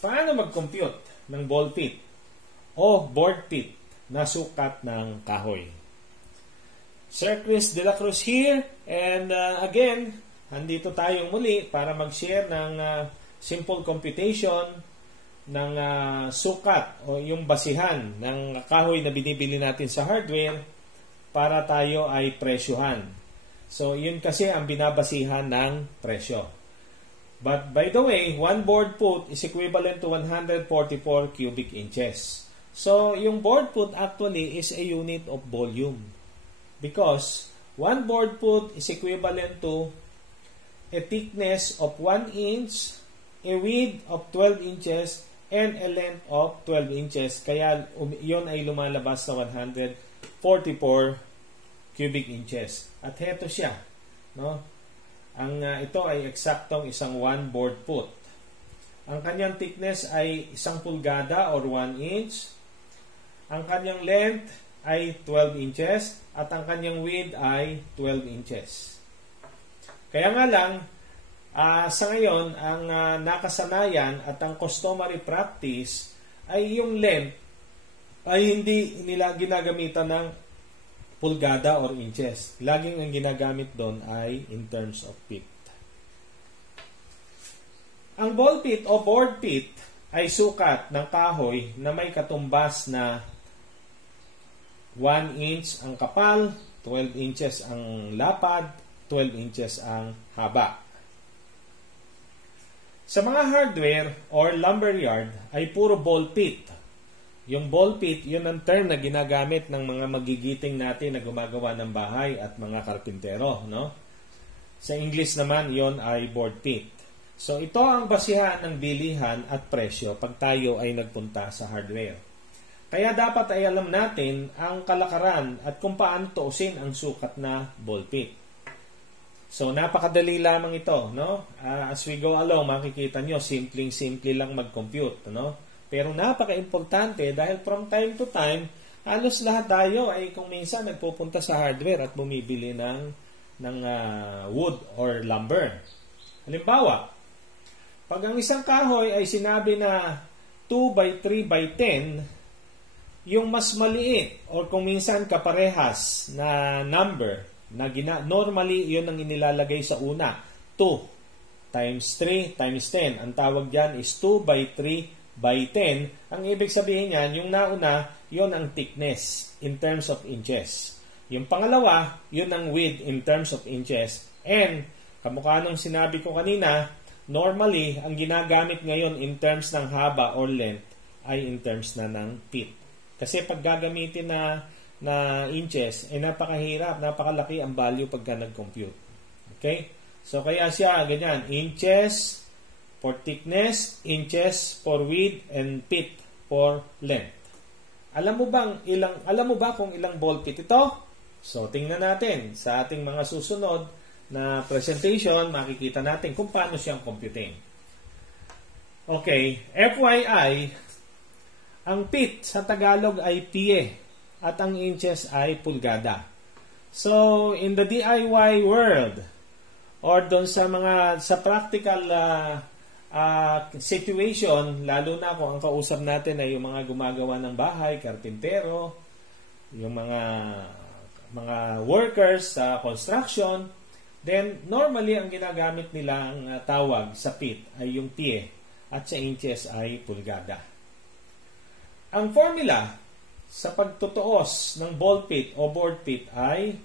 Paano mag-compute ng ball pit o board pit na sukat ng kahoy? Sir Chris De La Cruz here, and again, andito tayong muli para mag-share ng simple computation ng sukat o yung basihan ng kahoy na binibili natin sa hardware para tayo ay presyuhan. So, yun kasi ang binabasihan ng presyo. But by the way, one board foot is equivalent to 144 cubic inches. So, yung board foot actually is a unit of volume. Because one board foot is equivalent to a thickness of 1 inch, a width of 12 inches, and a length of 12 inches. Kaya yun ay lumalabas sa 144 cubic inches. At heto siya. No? Ito ay eksaktong isang 1 board foot. Ang kanyang thickness ay 1 pulgada or 1 inch. Ang kanyang length ay 12 inches. At ang kanyang width ay 12 inches. Kaya nga lang, sa ngayon, ang nakasanayan at ang customary practice ay yung length ay hindi nila ginagamitan ng pulgada or inches. Laging ang ginagamit doon ay in terms of feet. Ang ball pit o board pit ay sukat ng kahoy na may katumbas na 1 inch ang kapal, 12 inches ang lapad, 12 inches ang haba. Sa mga hardware or lumberyard ay puro ball pit. Yung ball pit, yun ang term na ginagamit ng mga magigiting natin na gumagawa ng bahay at mga karpintero. No? Sa English naman, yon ay board pit. So ito ang basihan ng bilihan at presyo pag tayo ay nagpunta sa hardware. Kaya dapat ay alam natin ang kalakaran at kung paano tuusin ang sukat na ball pit. So, napakadali lamang ito, no? As we go along, makikita nyo, simpleng-simple lang mag-compute, no? Pero napaka-importante dahil from time to time, halos lahat tayo ay kung minsan nagpupunta sa hardware at bumibili ng wood or lumber. Halimbawa, pag ang isang kahoy ay sinabi na 2 by 3 by 10, yung mas maliit or kung minsan kaparehas na number na normally yun ang inilalagay sa una, 2 times 3 times 10. Ang tawag dyan is 2 by 3 by 10. Ang ibig sabihin niyan, yung nauna, yun ang thickness in terms of inches. Yung pangalawa, yun ang width in terms of inches. And, kamukha nung sinabi ko kanina, normally, ang ginagamit ngayon in terms ng haba or length ay in terms na ng feet. Kasi pag gagamitin na inches, ay napakahirap, napakalaki ang value pagka nag-compute. Okay? So, kaya siya, ganyan, inches for thickness, inches for width, and feet for length. Alam mo ba kung ilang ball pit ito? So, tingnan natin. Sa ating mga susunod na presentation, makikita natin kung paano siyang computing. Okay, FYI, ang feet sa Tagalog ay pie at ang inches ay pulgada. So, in the DIY world or doon sa practical situation, lalo na kung ang kausap natin ay yung mga gumagawa ng bahay, karpintero, yung mga workers sa construction, then normally ang ginagamit nilang tawag sa feet ay yung pie at sa inches ay pulgada. Ang formula sa pagtutuos ng ball pit o board pit ay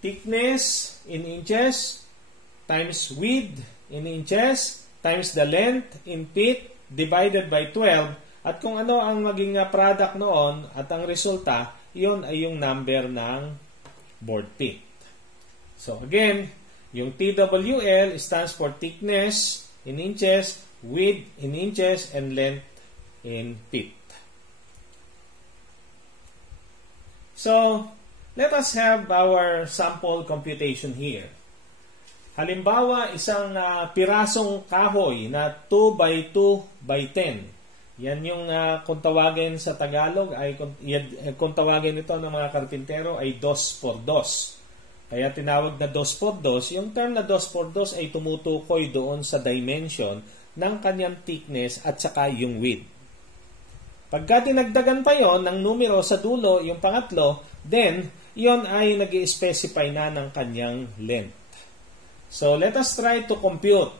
thickness in inches times width in inches times the length in feet divided by 12. At kung ano ang maging product noon at ang resulta, yun ay yung number ng board pit. So again, yung TWL stands for thickness in inches, width in inches, and length in feet. So, let us have our sample computation here. Halimbawa, isang pirasong kahoy na 2 by 2 by 10. Yan yung kung tawagin sa Tagalog, kung tawagin ito ng mga karpintero ay 2 por 2. Kaya tinawag na 2 por 2. Yung term na 2 por 2 ay tumutukoy doon sa dimension ng kanyang thickness at saka yung width. Pagka dinagdagan pa yon ng numero sa dulo, yung pangatlo, then yon ay nag-i-specify na ng kanyang length. So let us try to compute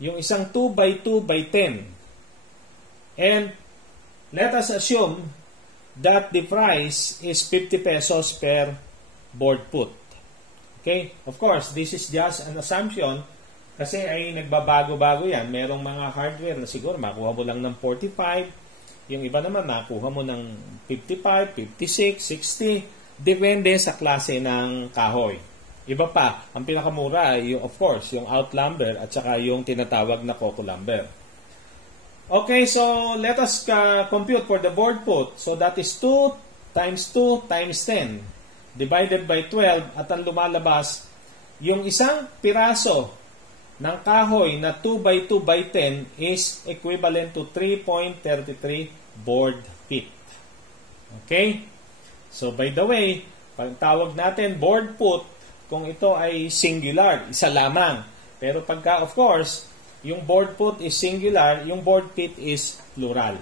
yung isang 2 by 2 by 10. And let us assume that the price is 50 pesos per board put. Okay? Of course, this is just an assumption kasi ay nagbabago-bago yan. Merong mga hardware na siguro makuha mo lang ng 45. Yung iba naman makuha mo ng 55, 56, 60. Depende sa klase ng kahoy. Iba pa, ang pinakamura ay of course, yung out lumber at saka yung tinatawag na coco lumber. Okay, so let us compute for the board put. So that is 2 times 2 times 10 divided by 12 at ang lumalabas, yung isang piraso ng kahoy na 2 by 2 by 10 is equivalent to 3.33 board feet. Okay? So by the way, pag tawag natin board put, kung ito ay singular, isa lamang. Pero pagka of course, yung board put is singular, yung board feet is plural.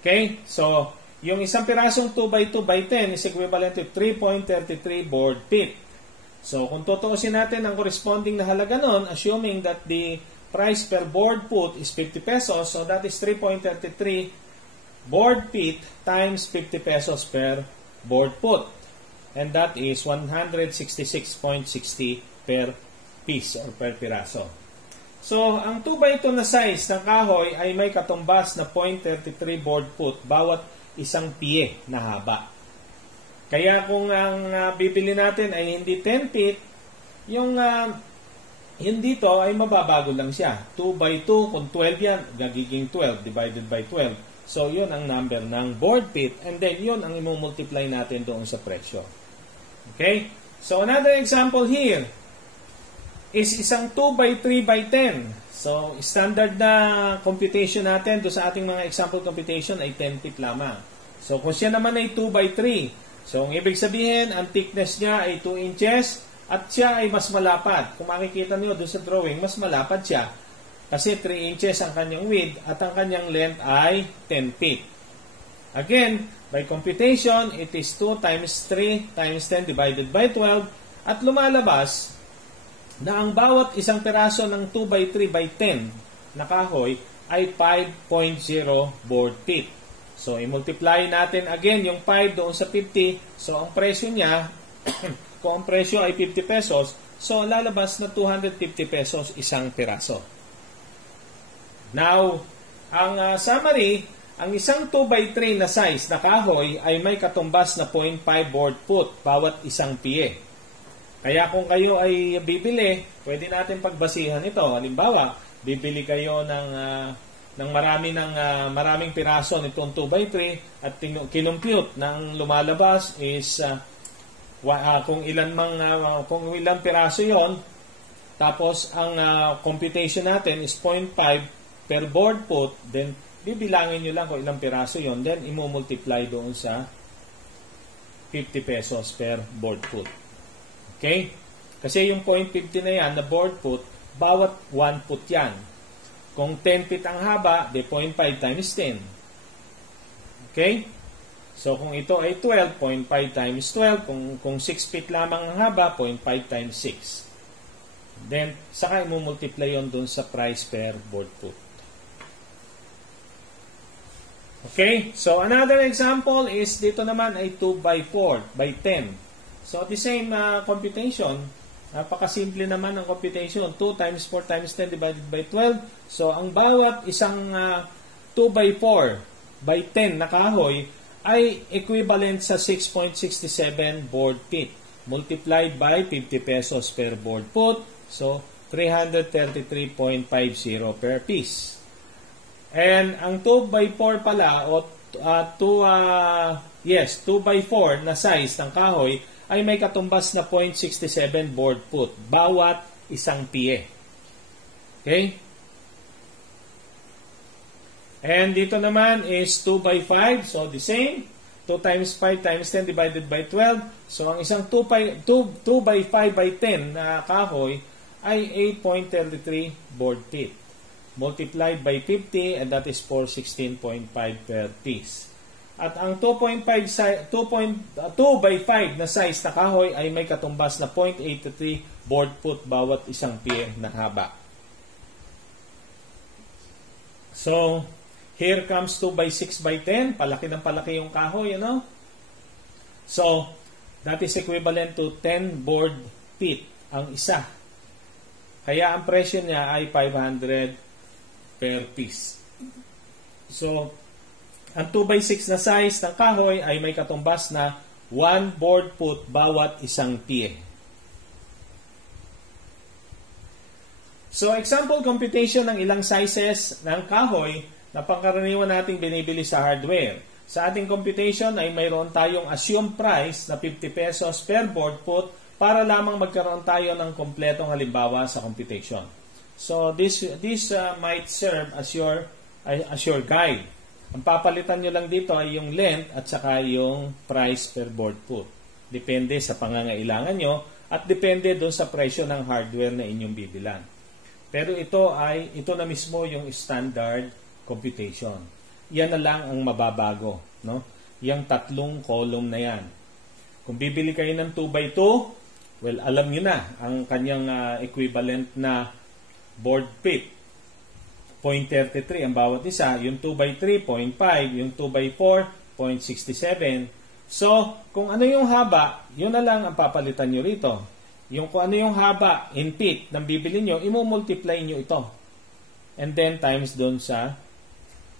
Okay? So, yung isang pirasong 2 by 2 by 10 is equivalent to 3.33 board feet. So, kung tutuusin natin ang corresponding na halaga nun, assuming that the price per board put is 50 pesos, so that is 3.33 board feet times 50 pesos per board put. And that is 166.60 per piece or per piraso. So, ang 2 by 2 na size ng kahoy ay may katumbas na 0.33 board foot bawat isang pie na haba. Kaya kung ang bibili natin ay hindi 10 feet, yung dito ay mababago lang siya. 2 by 2, kung 12 yan, gagiging 12 divided by 12. So, yun ang number ng board feet and then yun ang i-multiply natin doon sa presyo. Okay? So, another example here is isang 2 by 3 by 10. So, standard na computation natin do sa ating mga example computation ay 10 feet lamang. So, kung siya naman ay 2 by 3, so, ang ibig sabihin, ang thickness niya ay 2 inches at siya ay mas malapad. Kung makikita niyo doon sa drawing, mas malapad siya kasi 3 inches ang kanyang width at ang kanyang length ay 10 feet. Again, by computation, it is 2 times 3 times 10 divided by 12 at lumalabas na ang bawat isang peraso ng 2 by 3 by 10 na kahoy ay 5.0 board feet. So, i-multiply natin again yung 5 doon sa 50. So, ang presyo niya, kung ang presyo ay 50 pesos, so lalabas na 250 pesos isang peraso. Now, ang summary, ang isang 2 by 3 na size na kahoy ay may katumbas na 0.5 board foot bawat isang pie. Kaya kung kayo ay bibili, pwede natin pagbasihan ito. Halimbawa, bibili kayo ng maraming piraso nitong 2 by 3 at kinumpute ng lumalabas is kung ilang piraso yon, tapos ang computation natin is 0.5 per board foot, then bibilangin nyo lang kung ilang piraso yon, then imumultiply doon sa 50 pesos per board foot. Okay? Kasi yung 0.50 na yan, na board foot, bawat 1 foot yan. Kung 10 feet ang haba, de 0.5 times 10. Okay? So, kung ito ay 12, 0.5 times 12. Kung 6 feet lamang ang haba, 0.5 times 6. Then, saka imumultiply yun dun sa price per board foot. Okay? So, another example is dito naman ay 2 by 4 by 10. So, the same computation, napakasimple naman ang computation. 2 times 4 times 10 divided by 12. So, ang bawat isang 2 by 4 by 10 na kahoy ay equivalent sa 6.67 board feet multiplied by 50 pesos per board foot. So, 333.50 per piece. And ang 2 by 4 pala, o 2 by 4 na size ng kahoy, ay may katumbas na 0.67 board foot bawat isang pie. Okay? And dito naman is 2 by 5. So, the same. 2 times 5 times 10 divided by 12. So, ang isang 2 by 5 by 10 na kahoy ay 8.33 board feet. multiplied by 50, and that is for 16.5 per piece. At ang 2 by 5 na size na kahoy ay may katumbas na 0.83 board foot bawat isang pie na haba. So, here comes 2 by 6 by 10. Palaki ng palaki yung kahoy, ano? So, that is equivalent to 10 board feet ang isa. Kaya ang presyo niya ay 500 per piece. So, ang 2 by 6 na size ng kahoy ay may katumbas na 1 board foot bawat isang pie. So, example computation ng ilang sizes ng kahoy na pangkaraniwan nating binibili sa hardware. Sa ating computation ay mayroon tayong assumed price na 50 pesos per board foot para lamang magkaroon tayo ng kompletong halimbawa sa computation. So, this might serve as your guide. Ang papalitan nyo lang dito ay yung length at saka yung price per board foot. Depende sa pangangailangan nyo at depende doon sa presyo ng hardware na inyong bibilan. Pero ito na mismo yung standard computation. Yan na lang ang mababago, no? Yung tatlong column na yan. Kung bibili kayo ng 2x2, well, alam nyo na ang kanyang equivalent na board feet. 0.33 ang bawat isa. Yung 2x3, 0.5. Yung 2x4, 0.67. So, kung ano yung haba, yun na lang ang papalitan nyo rito. Yung kung ano yung haba in feet ng bibili nyo, i-multiply nyo ito. And then times doon sa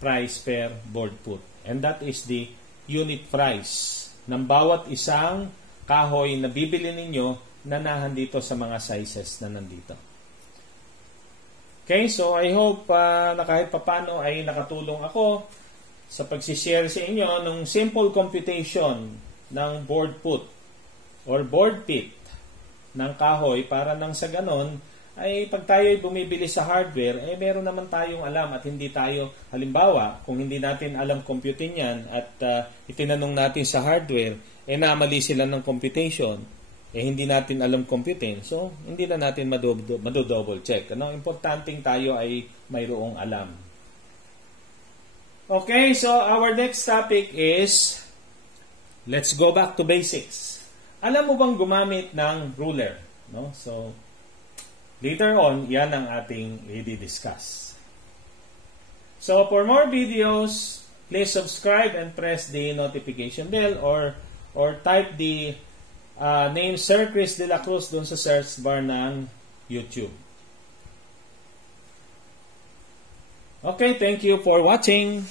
price per board foot. And that is the unit price ng bawat isang kahoy na bibili ninyo na nahandito sa mga sizes na nandito. Okay, so I hope na kahit papano ay nakatulong ako sa pagsishare sa inyo ng simple computation ng board foot or board feet ng kahoy para nang sa ganon ay pag tayo bumibili sa hardware, eh meron naman tayong alam at hindi tayo, halimbawa, kung hindi natin alam computing yan at itinanong natin sa hardware, eh namali sila ng computation, eh hindi natin alam computing, so hindi na natin madodouble check. Ano? Importanteng tayo ay mayroong alam. Okay, so our next topic is, let's go back to basics. Alam mo bang gumamit ng ruler? No? So, later on, yan ang ating i-discuss. So, for more videos, please subscribe and press the notification bell or type the name Sir Chris De La Cruz dun sa search bar ng YouTube. Okay, thank you for watching.